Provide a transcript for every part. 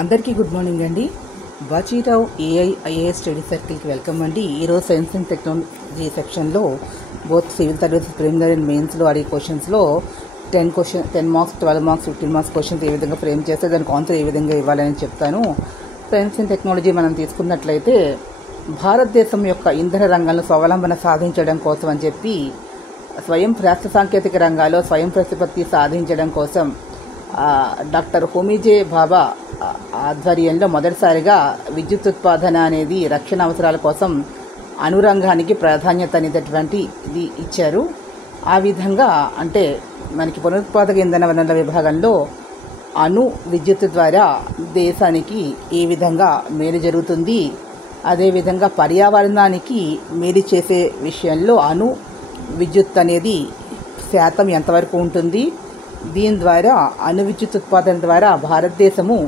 అందరికీ good morning అండి. Bajirao AI IAS study సర్కిల్కి వెల్కమ్ అండి. ఈరోజు సైన్స్ అండ్ టెక్నాలజీ సెక్షన్లో both civil services preliminary and మెయిన్స్లో అడిగే క్వశ్చన్స్లో 10 మార్క్స్ 12 మార్క్స్ 15 మార్క్స్ క్వశ్చన్స్ ఏ విధంగా ఫ్రేమ్ చేస్తే దానికి ఆన్సర్ ఏ విధంగా ఇవ్వాలని చెప్తాను. సైన్స్ అండ్ టెక్నాలజీ మనం తీసుకున్నట్లయితే భారతదేశం యొక్క ఇంధన రంగంలో స్వావలంబన సాధించడం కోసం అని చెప్పి స్వయం శాస్త్ర సాంకేతిక రంగాల్లో స్వయం ప్రతిపత్తి సాధించడం కోసం డాక్టర్ హోమీజే భాభా ఆధ్వర్యంలో మొదటిసారిగా విద్యుత్ ఉత్పాదన అనేది రక్షణ అవసరాల కోసం అనురంగానికి ప్రాధాన్యత అనేటటువంటిది ఇచ్చారు. ఆ విధంగా అంటే మనకి పునరుత్పాదక ఇంధన వనరుల విభాగంలో అణు విద్యుత్ ద్వారా దేశానికి ఏ విధంగా మేలు జరుగుతుంది, అదేవిధంగా పర్యావరణానికి మేలు చేసే విషయంలో అణు విద్యుత్ అనేది శాతం ఎంతవరకు ఉంటుంది, దీని ద్వారా అణు విద్యుత్ ఉత్పాదన ద్వారా భారతదేశము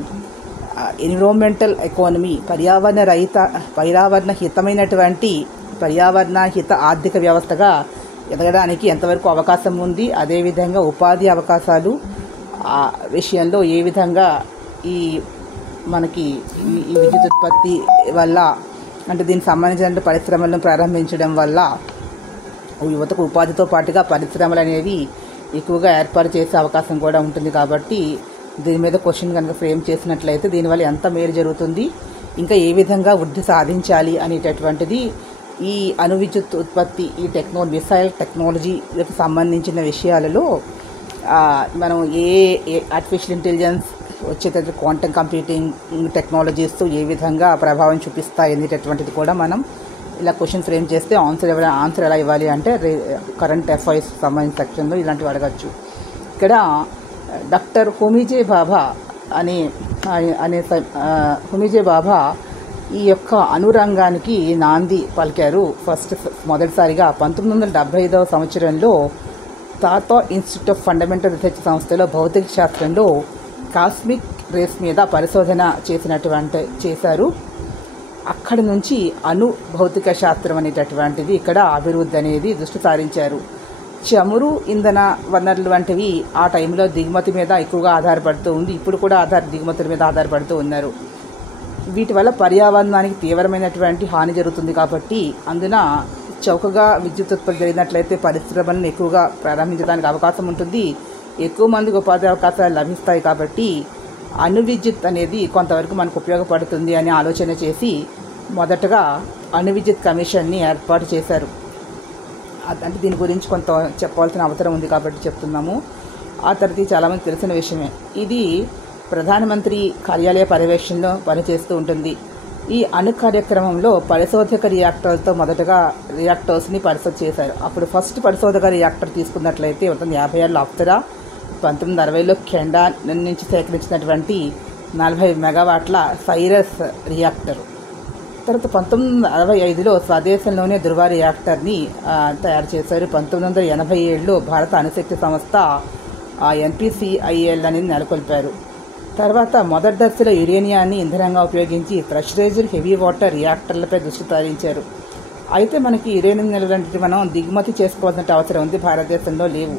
ఎన్విరాన్మెంటల్ ఎకానమీ పర్యావరణ హిత ఆర్థిక వ్యవస్థగా ఎదగడానికి ఎంతవరకు అవకాశం ఉంది, అదేవిధంగా ఉపాధి అవకాశాలు విషయంలో ఏ విధంగా మనకి ఈ విద్యుత్ ఉత్పత్తి వల్ల అంటే దీనికి సంబంధించిన పరిశ్రమలను ప్రారంభించడం వల్ల యువతకు ఉపాధితో పాటుగా పరిశ్రమలు అనేవి ఎక్కువగా ఏర్పాటు చేసే అవకాశం కూడా ఉంటుంది. కాబట్టి దీని మీద క్వశ్చన్ కనుక ఫ్రేమ్ చేసినట్లయితే దీనివల్ల ఎంత మేలు జరుగుతుంది, ఇంకా ఏ విధంగా వృద్ధి సాధించాలి అనేటటువంటిది ఈ అణు విద్యుత్ ఉత్పత్తి ఈ మిసైల్ టెక్నాలజీకి సంబంధించిన విషయాలలో మనం ఏ ఆర్టిఫిషియల్ ఇంటెలిజెన్స్ వచ్చేటట్టు క్వాంటమ్ కంప్యూటింగ్ టెక్నాలజీస్తో ఏ విధంగా ప్రభావం చూపిస్తాయి అనేటటువంటిది కూడా మనం ఇలా క్వశ్చన్ ఫ్రేమ్ చేస్తే ఆన్సర్ ఎలా ఇవ్వాలి అంటే కరెంట్ అఫైర్స్ సంబంధించిన సెక్షన్లో ఇలాంటివి అడగచ్చు. ఇక్కడ డాక్టర్ హోమీజే భాభా అనే హోమీజే భాభా ఈ యొక్క అనురంగానికి నాంది పలికారు. మొదటిసారిగా 1975వ సంవత్సరంలో Tata institute of fundamental research సంస్థలో భౌతిక శాస్త్రంలో కాస్మిక్ రేస్ మీద పరిశోధన చేశారు. అక్కడి నుంచి అణు భౌతిక శాస్త్రం అనేటటువంటిది ఇక్కడ అభివృద్ధి అనేది దృష్టి సారించారు. చమురు ఇంధన వనరులు వంటివి ఆ టైంలో దిగుమతి మీద ఎక్కువగా ఆధారపడుతూ ఉంది, ఇప్పుడు కూడా దిగుమతుల మీద ఆధారపడుతూ ఉన్నారు. వీటి వల్ల పర్యావరణానికి తీవ్రమైనటువంటి హాని జరుగుతుంది. కాబట్టి అందున చౌకగా విద్యుత్ ఉత్పత్తి జరిగినట్లయితే పరిశ్రమలను ఎక్కువగా ప్రారంభించడానికి అవకాశం ఉంటుంది, ఎక్కువ మందికి ఉపాధి అవకాశాలు లభిస్తాయి. కాబట్టి అణు విద్యుత్ అనేది కొంతవరకు మనకు ఉపయోగపడుతుంది అని ఆలోచన చేసి మొదటగా అణు విద్యుత్ కమిషన్ని ఏర్పాటు చేశారు. అంటే దీని గురించి కొంత చెప్పాల్సిన అవసరం ఉంది కాబట్టి చెప్తున్నాము. ఆ తర్వాత చాలామంది తెలిసిన విషయమే, ఇది ప్రధానమంత్రి కార్యాలయ పర్యవేక్షణలో పనిచేస్తూ ఉంటుంది. ఈ అణు కార్యక్రమంలో పరిశోధక రియాక్టర్లతో మొదటగా రియాక్టర్స్ని పరిశోధన చేశారు. అప్పుడు ఫస్ట్ పరిశోధక రియాక్టర్ తీసుకున్నట్లయితే 1956లో అప్సరా, 1960లో కెండా నుంచి సేకరించినటువంటి 40 మెగావాట్ల సైరస్ రియాక్టర్. తర్వాత 1965లో స్వదేశంలోనే ధృవ రియాక్టర్ని తయారు చేశారు. 1987లో భారత అణుశక్తి సంస్థ NPCIL అనేది నెలకొల్పారు. తర్వాత మొదటి దశలో యురేనియాన్ని ఇంధనంగా ఉపయోగించి ప్రెషరైజ్డ్ హెవీ వాటర్ రియాక్టర్లపై దృష్టి సారించారు. అయితే మనకి యురేనియం నిల్వలంటే మనం దిగుమతి చేసుకోవాల్సిన అవసరం ఉంది, భారతదేశంలో లేవు.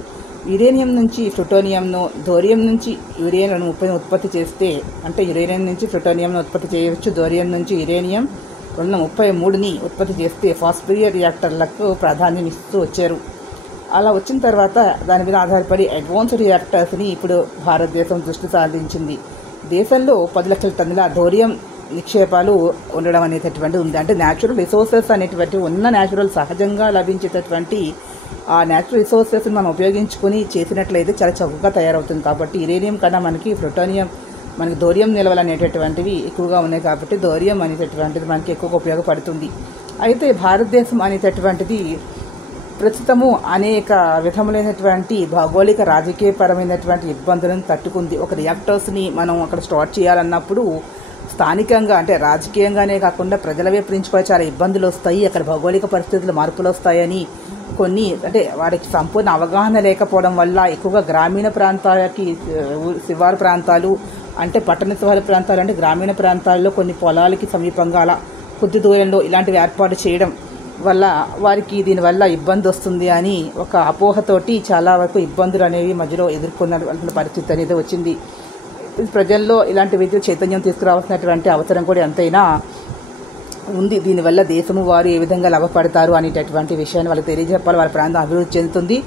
యురేనియం నుంచి ప్లూటోనియంను, థోరియం నుంచి యురేనియం ఉత్పత్తి చేస్తే అంటే యురేనియం నుంచి ప్లూటోనియంను ఉత్పత్తి చేయవచ్చు, థోరియం నుంచి యురేనియం 233ని ఉత్పత్తి చేస్తే ఫాస్ఫేట్ రియాక్టర్లకు ప్రాధాన్యం ఇస్తూ వచ్చారు. అలా వచ్చిన తర్వాత దాని మీద ఆధారపడి అడ్వాన్స్డ్ రియాక్టర్స్ని ఇప్పుడు భారతదేశం దృష్టి సాధించింది. దేశంలో 10 లక్షల టన్నుల థోరియం నిక్షేపాలు ఉండడం అనేటటువంటి ఉంది. అంటే న్యాచురల్ రిసోర్సెస్ అనేటువంటి సహజంగా లభించేటటువంటి ఆ న్యాచురల్ రిసోర్సెస్ని మనం ఉపయోగించుకొని చేసినట్లయితే చాలా చౌకగా తయారవుతుంది. కాబట్టి యురేనియం కన్నా మనకి థోరియం నిల్వలు అనేటటువంటివి ఎక్కువగా ఉన్నాయి. కాబట్టి థోరియం అనేటటువంటిది మనకి ఎక్కువగా ఉపయోగపడుతుంది. అయితే భారతదేశం అనేటటువంటిది ప్రస్తుతము అనేక విధములైనటువంటి భౌగోళిక రాజకీయపరమైనటువంటి ఇబ్బందులను తట్టుకుంది. ఒక రియాక్టర్స్ని మనం అక్కడ స్టార్ట్ చేయాలన్నప్పుడు స్థానికంగా అంటే రాజకీయంగానే కాకుండా ప్రజల వైపు నుంచి కూడా చాలా ఇబ్బందులు వస్తాయి, అక్కడ భౌగోళిక పరిస్థితులు మార్పులు వస్తాయని కొన్ని అంటే వారికి సంపూర్ణ అవగాహన లేకపోవడం వల్ల ఎక్కువగా గ్రామీణ ప్రాంతాలకి శివారు ప్రాంతాలు అంటే పట్టణ శివారు ప్రాంతాలు అంటే గ్రామీణ ప్రాంతాల్లో కొన్ని పొలాలకి సమీపంగా అలా కొద్ది దూరంలో ఇలాంటివి ఏర్పాటు చేయడం వల్ల వారికి దీనివల్ల ఇబ్బంది వస్తుంది అని ఒక అపోహతోటి చాలా వరకు ఇబ్బందులు అనేవి మధ్యలో ఎదుర్కొన్న పరిస్థితి అనేది వచ్చింది. ప్రజల్లో ఇలాంటి విద్యుత్ చైతన్యం తీసుకురావాల్సినటువంటి అవసరం కూడా ఎంతైనా ఉంది. దీనివల్ల దేశము వారు ఏ విధంగా లాభపడతారు అనేటటువంటి విషయాన్ని వాళ్ళకి తెలియజెప్పాలి. వాళ్ళ ప్రాంతం అభివృద్ధి చెందుతుంది,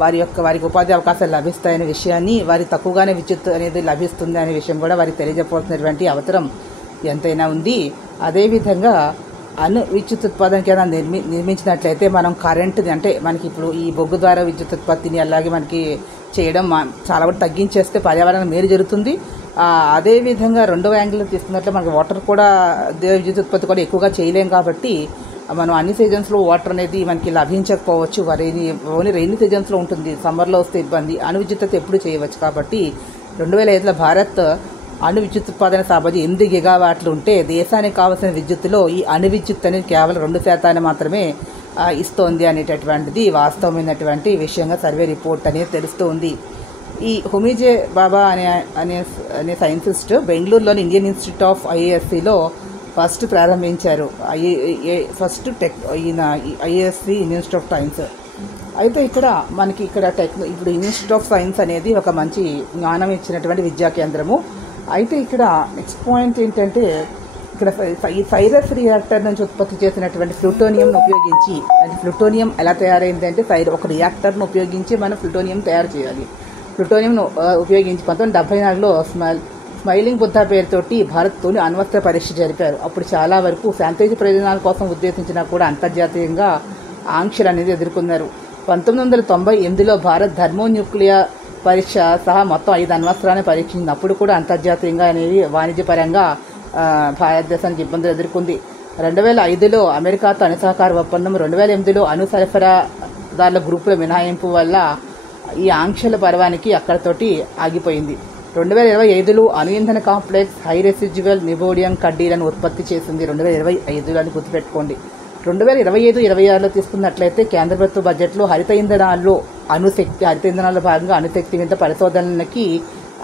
వారికి ఉపాధి అవకాశాలు లభిస్తాయనే విషయాన్ని, వారి తక్కువగానే విద్యుత్ అనేది లభిస్తుంది అనే విషయం కూడా వారికి తెలియజెప్పవలసినటువంటి అవసరం ఎంతైనా ఉంది. అదేవిధంగా విద్యుత్ ఉత్పాదన కేంద్రం నిర్మించినట్లయితే మనం కరెంటుని, అంటే మనకి ఇప్పుడు ఈ బొగ్గు ద్వారా విద్యుత్ ఉత్పత్తిని అలాగే మనకి చేయడం చాలా వరకు తగ్గించేస్తే పర్యావరణం మేలు జరుగుతుంది. అదేవిధంగా రెండవ యాంగిల్ తీసుకున్నట్లే మనకి వాటర్ కూడా విద్యుత్ ఉత్పత్తి కూడా ఎక్కువగా చేయలేం కాబట్టి మనం అన్ని సీజన్స్లో వాటర్ అనేది మనకి లభించకపోవచ్చు. ఓన్లీ రెయినీ సీజన్స్లో ఉంటుంది, సమ్మర్లో వస్తే ఇబ్బంది. విద్యుత్ ఎప్పుడు చేయవచ్చు కాబట్టి 2005లో భారత్ విద్యుత్ ఉత్పాదన సామర్థ్యం 8 గిగావాట్లు ఉంటే దేశానికి కావాల్సిన విద్యుత్తులో ఈ విద్యుత్ అనేది కేవలం 2% మాత్రమే ఇస్తోంది అనేటటువంటిది వాస్తవమైనటువంటి విషయంగా సర్వే రిపోర్ట్ అనేది తెలుస్తోంది. ఈ హోమీజే బాబా అనే సైంటిస్ట్ బెంగళూరులోని ఇండియన్ ఇన్స్టిట్యూట్ ఆఫ్ ఐఏఎస్సిలో ఫస్ట్ ప్రారంభించారు. IASc institute of science. అయితే ఇప్పుడు ఇన్స్టిట్యూట్ ఆఫ్ సైన్స్ అనేది ఒక మంచి జ్ఞానం ఇచ్చినటువంటి విద్యా కేంద్రము. అయితే ఇక్కడ నెక్స్ట్ పాయింట్ ఏంటంటే, ఇక్కడ ఈ ఫైరస్ రియాక్టర్ నుంచి ఉత్పత్తి చేసినటువంటి ప్లూటోనియంను ఉపయోగించి, అంటే ప్లూటోనియం ఎలా తయారైందంటే ఒక రియాక్టర్ను ఉపయోగించి మనం ప్లూటోనియం తయారు చేయాలి. ప్లూటోనియంను ఉపయోగించి 1974లో స్మైలింగ్ బుద్ధ పేరుతోటి భారత్తోని అణ్వస్త్ర పరీక్ష జరిపారు. అప్పుడు చాలా వరకు శాంతియుత ప్రయోజనాల కోసం ఉద్దేశించినా కూడా అంతర్జాతీయంగా ఆంక్షలు అనేది ఎదుర్కొన్నారు. 1998లో భారత్ థర్మోన్యూక్లియర్ పరీక్ష సహా మొత్తం 5 అణ్వస్త్రాన్ని పరీక్షించింది. అప్పుడు కూడా అంతర్జాతీయంగా అనేది వాణిజ్యపరంగా భారతదేశానికి ఇబ్బందులు ఎదుర్కొంది. 2005లో అమెరికాతో అణు సహకార ఒప్పందం, 2008లో అణు సరఫరాదారుల గ్రూపుల మినహాయింపు వల్ల ఈ ఆంక్షల పర్వానికి అక్కడతోటి ఆగిపోయింది. 2025లో అణు ఇంధన కాంప్లెక్స్ హై రెసిడ్యువల్ నిబోడియం కడ్డీలను ఉత్పత్తి చేసింది. 2025 అని గుర్తుపెట్టుకోండి. 2025-26లో తీసుకున్నట్లయితే కేంద్ర ప్రభుత్వ బడ్జెట్లో హరిత ఇంధనాల్లో హరిత ఇంధనాల్లో భాగంగా అణుశక్తి మీద పరిశోధనలకి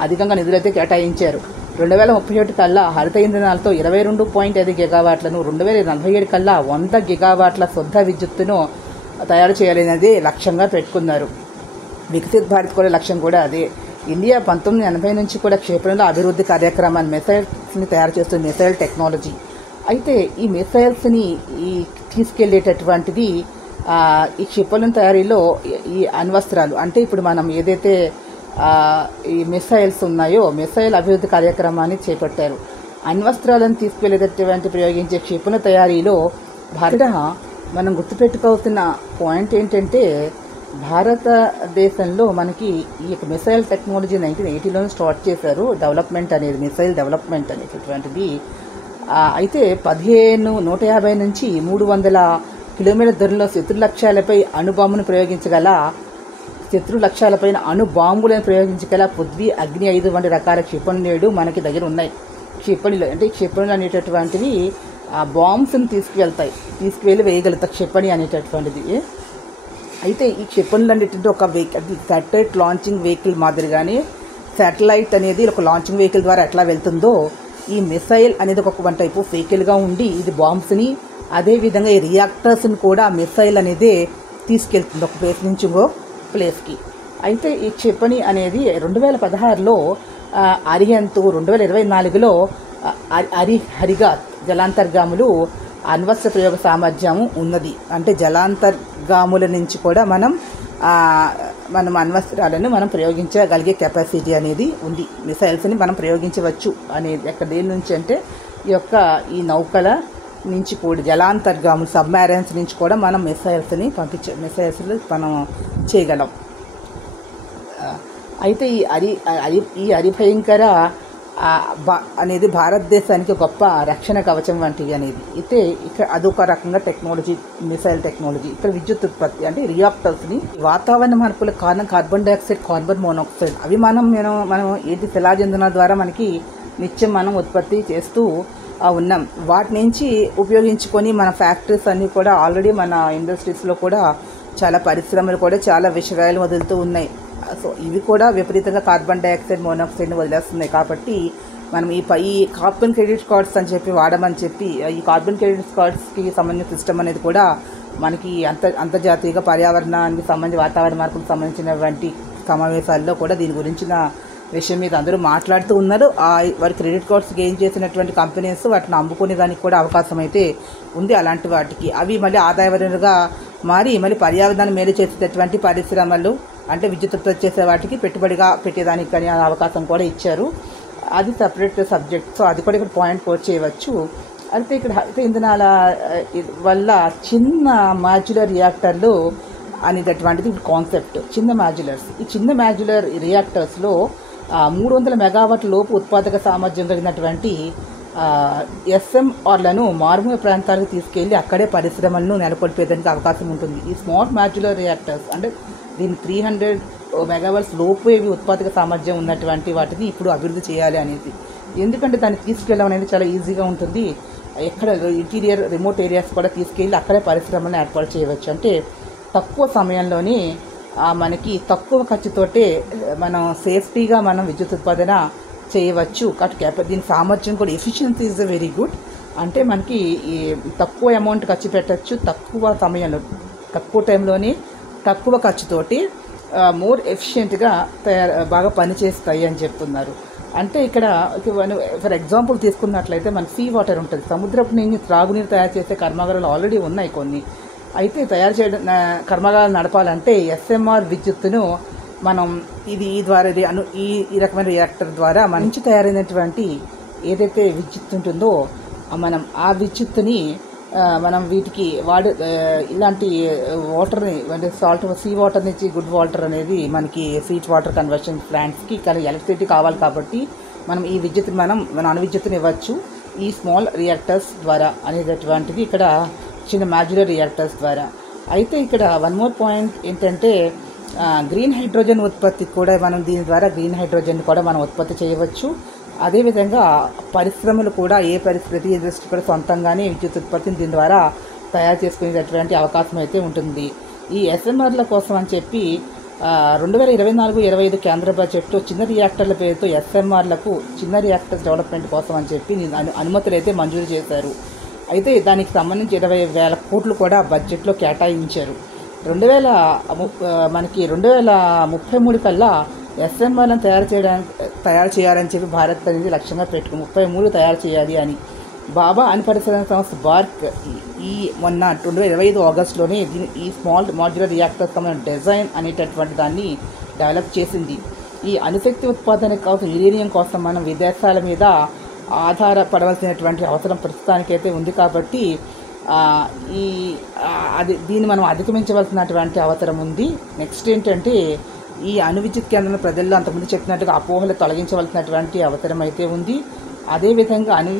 అధికంగా నిధులైతే కేటాయించారు. 2031 కల్లా హరిత ఇంధనాలతో 22.5 గిగావాట్లను, 2047 కల్లా 100 గిగావాట్ల శుద్ధ విద్యుత్తును తయారు చేయాలనేది లక్ష్యంగా పెట్టుకున్నారు. వికసిత్ భారత్ కూడా లక్ష్యం కూడా అదే. ఇండియా 1980 నుంచి కూడా క్షేపణుల అభివృద్ధి కార్యక్రమాన్ని మిసైల్స్ని తయారు చేస్తుంది, మిసైల్ టెక్నాలజీ. అయితే ఈ మిసైల్స్ని తీసుకెళ్లేటటువంటిది ఈ క్షిపణుల తయారీలో ఈ అణ్వస్త్రాలు, అంటే ఇప్పుడు మనం ఏదైతే ఈ మిసైల్స్ ఉన్నాయో మిసైల్ అభివృద్ధి కార్యక్రమాన్ని చేపట్టారు. అణ్వస్త్రాలను తీసుకెళ్లేటటువంటి ప్రయోగించే క్షిపణుల తయారీలో మనం గుర్తుపెట్టుకోవాల్సిన పాయింట్ ఏంటంటే, భారతదేశంలో మనకి ఈ యొక్క మిసైల్ టెక్నాలజీ 1980లోనే స్టార్ట్ చేశారు. డెవలప్మెంట్ అనేది, మిసైల్ డెవలప్మెంట్ అనేటటువంటిది. అయితే 150 నుంచి 300 కిలోమీటర్ల దూరంలో శత్రు లక్ష్యాలపై అణుబాంబును ప్రయోగించగల, శత్రు లక్ష్యాలపైన అణుబాంబులను ప్రయోగించగల పృథ్వీ, అగ్ని 5 వంటి రకాల క్షిపణులు మనకి దగ్గర ఉన్నాయి. క్షిపణులు అంటే క్షిపణులు అనేటటువంటివి ఆ బాంబ్స్ని తీసుకువెళ్ళి వేయగలుగుతాయి క్షిపణి అనేటటువంటిది. అయితే ఈ క్షిపణులు అనేటువంటి ఒక శాటిలైట్ లాంచింగ్ వెహికల్ మాదిరిగానే, శాటిలైట్ అనేది ఒక లాంచింగ్ వెహికల్ ద్వారా ఎట్లా వెళ్తుందో ఈ మిసైల్ అనేది ఒక వన్ టైప్ ఆఫ్ వెహికల్గా ఉండి ఇది బాంబ్స్ని, అదేవిధంగా ఈ రియాక్టర్స్ని కూడా మిసైల్ అనేది తీసుకెళ్తుంది ఒక ప్లేస్ నుంచి ఇంకో ప్లేస్కి. అయితే ఈ క్షిపణి అనేది 2016లో అరిహంత్, 2024లో హరిగాత్ జలాంతర్గాములు అణ్వస్త్ర ప్రయోగ సామర్థ్యము ఉన్నది. అంటే జలాంతర్గాముల నుంచి కూడా మనం అణ్వస్త్రాలను మనం ప్రయోగించగలిగే కెపాసిటీ అనేది ఉంది. మిసైల్స్ని మనం ప్రయోగించవచ్చు అనేది ఎక్కడ దేని నుంచి అంటే ఈ నౌకల నుంచి కూడా, జలాంతర్గాములు సబ్మెరైన్స్ నుంచి కూడా మనం మిసైల్స్ని మిసైల్స్ మనం చేయగలం. అయితే ఈ అరిభయంకర అనేది భారతదేశానికి గొప్ప రక్షణ కవచం వంటివి అనేది. అయితే ఇక్కడ అదొక రకంగా టెక్నాలజీ, మిసైల్ టెక్నాలజీ. ఇక్కడ విద్యుత్ ఉత్పత్తి అంటే రియాక్టర్స్ని, వాతావరణ మార్పుల కారణం కార్బన్ డైఆక్సైడ్, కార్బన్ మోనాక్సైడ్, అవి మనం ఏంటి శిలాజంధన ద్వారా మనకి నిత్యం మనం ఉత్పత్తి చేస్తూ ఉన్నాం. వాటి నుంచి ఉపయోగించుకొని మన ఫ్యాక్టరీస్ అన్నీ కూడా ఆల్రెడీ మన ఇండస్ట్రీస్లో కూడా చాలా పరిశ్రమలు కూడా చాలా విషవాయువులు వదులుతూ ఉన్నాయి. సో ఇవి కూడా విపరీతంగా కార్బన్ డైఆక్సైడ్, మోనాక్సైడ్ని వదిలేస్తున్నాయి. కాబట్టి మనం ఈ కార్బన్ క్రెడిట్ కార్డ్స్ అని చెప్పి వాడమని చెప్పి, ఈ కార్బన్ క్రెడిట్ కార్డ్స్కి సంబంధించిన సిస్టమ్ అనేది కూడా మనకి అంతర్జాతీయంగా పర్యావరణానికి సంబంధించి, వాతావరణ మార్పులకు సంబంధించినటువంటి సమావేశాల్లో కూడా దీని గురించిన విషయం మీద అందరూ మాట్లాడుతూ ఉన్నారు. వారి క్రెడిట్ కార్డ్స్ గెయిన్ చేసినటువంటి కంపెనీస్ వాటిని అమ్ముకునే దానికి కూడా అవకాశం అయితే ఉంది. అలాంటి వాటికి అవి మళ్ళీ ఆదాయ వనరుగా మారి మళ్ళీ పర్యావరణాన్ని మేలు చేసేటటువంటి పరిశ్రమలు అంటే విద్యుత్ ఉత్పత్తి చేసే వాటికి పెట్టుబడిగా పెట్టేదానికి కానీ అవకాశం కూడా ఇచ్చారు. అది సపరేట్ సబ్జెక్ట్. సో అది కూడా ఇక్కడ పాయింట్ కోట్ చేయవచ్చు. అయితే ఇక్కడ హరిత ఇంధనాల వల్ల చిన్న మాడ్యులర్ రియాక్టర్లు అనేటటువంటిది కాన్సెప్ట్. చిన్న మాడ్యులర్స్, ఈ చిన్న మాడ్యులర్ రియాక్టర్స్లో 300 మెగావాట్ల లోపు ఉత్పాదక సామర్థ్యం కలిగినటువంటి SMRలను మారుమూల ప్రాంతాలకు తీసుకెళ్లి అక్కడే పరిశ్రమలను నెలకొల్పేదానికి అవకాశం ఉంటుంది. ఈ స్మాల్ మాడ్యులర్ రియాక్టర్స్ అంటే దీని 300 మెగావాట్స్ లోపు ఇవి ఉత్పాదక సామర్థ్యం ఉన్నటువంటి వాటిని ఇప్పుడు అభివృద్ధి చేయాలి అనేది. ఎందుకంటే దాన్ని తీసుకెళ్ళడం అనేది చాలా ఈజీగా ఉంటుంది. ఎక్కడ ఇంటీరియర్ రిమోట్ ఏరియాస్ కూడా తీసుకెళ్ళి అక్కడే పరిశ్రమలను ఏర్పాటు చేయవచ్చు. అంటే తక్కువ సమయంలోనే మనకి తక్కువ ఖర్చుతోటే మనం సేఫ్టీగా మనం విద్యుత్ ఉత్పాదన చేయవచ్చు. దీని సామర్థ్యం కూడా ఎఫిషియన్సీ ఈజ్ వెరీ గుడ్. అంటే మనకి ఈ తక్కువ అమౌంట్ ఖర్చు పెట్టచ్చు, తక్కువ సమయంలో తక్కువ టైంలోనే తక్కువ ఖర్చుతోటి మోర్ ఎఫిషియెంట్గా బాగా పనిచేస్తాయి అని చెప్తున్నారు. అంటే ఇక్కడ ఫర్ ఎగ్జాంపుల్ తీసుకున్నట్లయితే మనకి సీ వాటర్ ఉంటుంది. సముద్రపు నీరు త్రాగునీరు తయారు చేసే కర్మాగారాలు ఆల్రెడీ ఉన్నాయి కొన్ని. అయితే తయారు చేయడం కర్మాగారాలు నడపాలంటే SMR విద్యుత్తును మనం ఈ ద్వారా ఈ రకమైన రియాక్టర్ ద్వారా మన నుంచి తయారైనటువంటి ఏదైతే విద్యుత్ ఉంటుందో మనం ఆ విద్యుత్తుని మనం వీటికి ఇలాంటి వాటర్ని అంటే సీ వాటర్ నుంచి గుడ్ వాటర్ అనేది మనకి స్వీట్ వాటర్ కన్వర్షన్ ప్లాంట్స్కి కానీ ఎలక్ట్రిసిటీ కావాలి కాబట్టి మనం ఈ విద్యుత్ మన అణు విద్యుత్తుని ఇవ్వచ్చు ఈ స్మాల్ రియాక్టర్స్ ద్వారా అనేటటువంటిది ఇక్కడ చిన్న మాడ్యులర్ రియాక్టర్స్ ద్వారా. అయితే ఇక్కడ వన్ మోర్ పాయింట్ ఏంటంటే గ్రీన్ హైడ్రోజన్ ఉత్పత్తి కూడా మనం దీని ద్వారా గ్రీన్ హైడ్రోజన్ కూడా మనం ఉత్పత్తి చేయవచ్చు. అదేవిధంగా పరిశ్రమలు కూడా ప్రతి ఇండస్ట్రీ కూడా సొంతంగానే విద్యుత్ ఉత్పత్తిని దీని ద్వారా తయారు చేసుకునేటటువంటి అవకాశం అయితే ఉంటుంది. ఈ SMRల కోసం అని చెప్పి 2024-25 కేంద్ర బడ్జెట్లో చిన్న రియాక్టర్ల పేరుతో SMRలకు చిన్న రియాక్టర్స్ డెవలప్మెంట్ కోసం అని చెప్పి అనుమతులు అయితే మంజూరు చేశారు. అయితే దానికి సంబంధించి 20,000 కోట్లు కూడా బడ్జెట్లో కేటాయించారు. 2033 కల్లా SMRలను తయారు చేయాలని చెప్పి భారత్ అనేది లక్ష్యంగా పెట్టుకుని 33 తయారు చేయాలి అని. బాబా అణు పరిశోధన సంస్థ బార్క్ మొన్న 2025 ఆగస్టులోనే ఈ స్మాల్ మాడ్యులర్ రియాక్టర్స్ డిజైన్ అనేటటువంటి దాన్ని డెవలప్ చేసింది. ఈ అణుశక్తి ఉత్పాదనకు కావాల్సిన యురేనియం కోసం మనం విదేశాల మీద ఆధారపడవలసినటువంటి అవసరం ప్రస్తుతానికైతే ఉంది. కాబట్టి దీన్ని మనం అధిగమించవలసినటువంటి అవసరం ఉంది. నెక్స్ట్ ఏంటంటే ఈ అణు విద్యుత్ కేంద్రంలో ప్రజల్లో అంతకుముందు చెప్పినట్టుగా అపోహలు తొలగించవలసినటువంటి అవసరం అయితే ఉంది. అదేవిధంగా అణు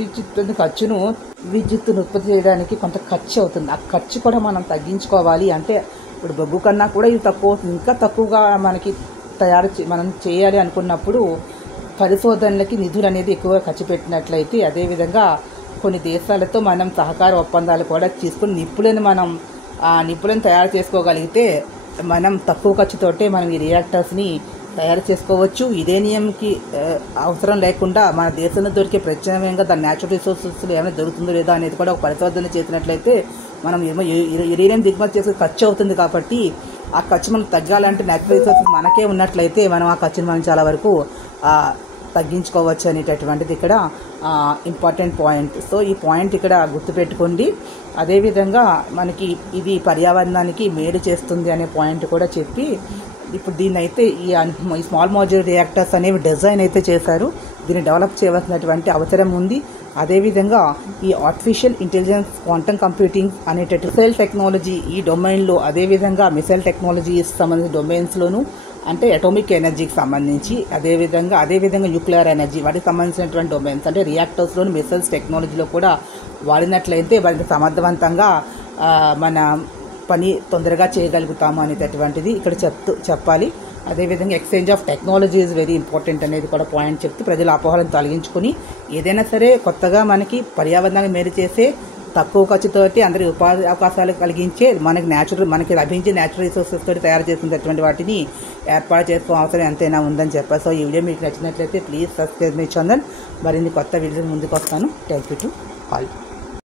విద్యుత్తును ఉత్పత్తి చేయడానికి కొంత ఖర్చు అవుతుంది. ఆ ఖర్చు కూడా మనం తగ్గించుకోవాలి. అంటే ఇప్పుడు బొగ్గు కన్నా కూడా ఇది ఇంకా తక్కువగా మనకి మనం చేయాలి అనుకున్నప్పుడు పరిశోధనలకి నిధులు అనేది ఎక్కువగా ఖర్చు పెట్టినట్లయితే అదేవిధంగా కొన్ని దేశాలతో మనం సహకార ఒప్పందాలు కూడా తీసుకుని నిప్పులను తయారు చేసుకోగలిగితే మనం తక్కువ ఖర్చుతోటే మనం ఈ రియాక్టర్స్ని తయారు చేసుకోవచ్చు. యురేనియంకి అవసరం లేకుండా మన దేశంలో దొరికే ప్రత్యామ్నాయంగా దాని న్యాచురల్ రిసోర్సెస్ ఏమైనా దొరుకుతుందో లేదా అనేది కూడా ఒక పరిశోధన చేసినట్లయితే మనం యురేనియం దిగుమతి చేసే ఖర్చు అవుతుంది. కాబట్టి ఆ ఖర్చు మనకు తగ్గాలంటే న్యాచురల్ రిసోర్సెస్ మనకే ఉన్నట్లయితే మనం ఆ ఖర్చును మనం చాలా వరకు తగ్గించుకోవచ్చు అనేటటువంటిది ఇక్కడ ఇంపార్టెంట్ పాయింట్. సో ఈ పాయింట్ ఇక్కడ గుర్తుపెట్టుకోండి. అదేవిధంగా మనకి ఇది పర్యావరణానికి మేలు చేస్తుంది అనే పాయింట్ కూడా చెప్పి ఇప్పుడు దీన్ని అయితే ఈ స్మాల్ మాడ్యులర్ రియాక్టర్స్ అనేవి డిజైన్ అయితే చేశారు. దీన్ని డెవలప్ చేయవలసినటువంటి అవసరం ఉంది. అదేవిధంగా ఈ ఆర్టిఫిషియల్ ఇంటెలిజెన్స్, క్వాంటమ్ కంప్యూటింగ్ అనేటటువంటి మిసైల్ టెక్నాలజీ ఈ డొమైన్లో, అదేవిధంగా మిసైల్ టెక్నాలజీస్ సంబంధించిన డొమైన్స్లోనూ అంటే అటామిక్ ఎనర్జీకి సంబంధించి అదేవిధంగా న్యూక్లియర్ ఎనర్జీ వాటికి సంబంధించినటువంటి డొమైన్స్ అంటే రియాక్టర్స్లోని మిసైల్స్ టెక్నాలజీలో కూడా వాడినట్లయితే వాటికి సమర్థవంతంగా మన పని తొందరగా చేయగలుగుతాము అనేటటువంటిది ఇక్కడ చెప్పాలి. అదేవిధంగా exchange of technology is very important అనేది కూడా పాయింట్ చెప్తూ ప్రజల అపోహలను తొలగించుకుని ఏదైనా సరే కొత్తగా మనకి పర్యావరణాన్ని మేలు చేసే తక్కువ ఖర్చుతోటి అందరికి ఉపాధి అవకాశాలు కలిగించే మనకి లభించే న్యాచురల్ రిసోర్సెస్ తోటి తయారు చేసినటువంటి వాటిని ఏర్పాటు చేసుకోవడం అవసరం ఎంతైనా ఉందని చెప్పారు. సో ఈ వీడియో మీకు నచ్చినట్లయితే ప్లీజ్ సబ్స్క్రైబ్ మై ఛానల్. మరిన్ని కొత్త వీడియోస్ ముందుకు వస్తాను. Thank you to all.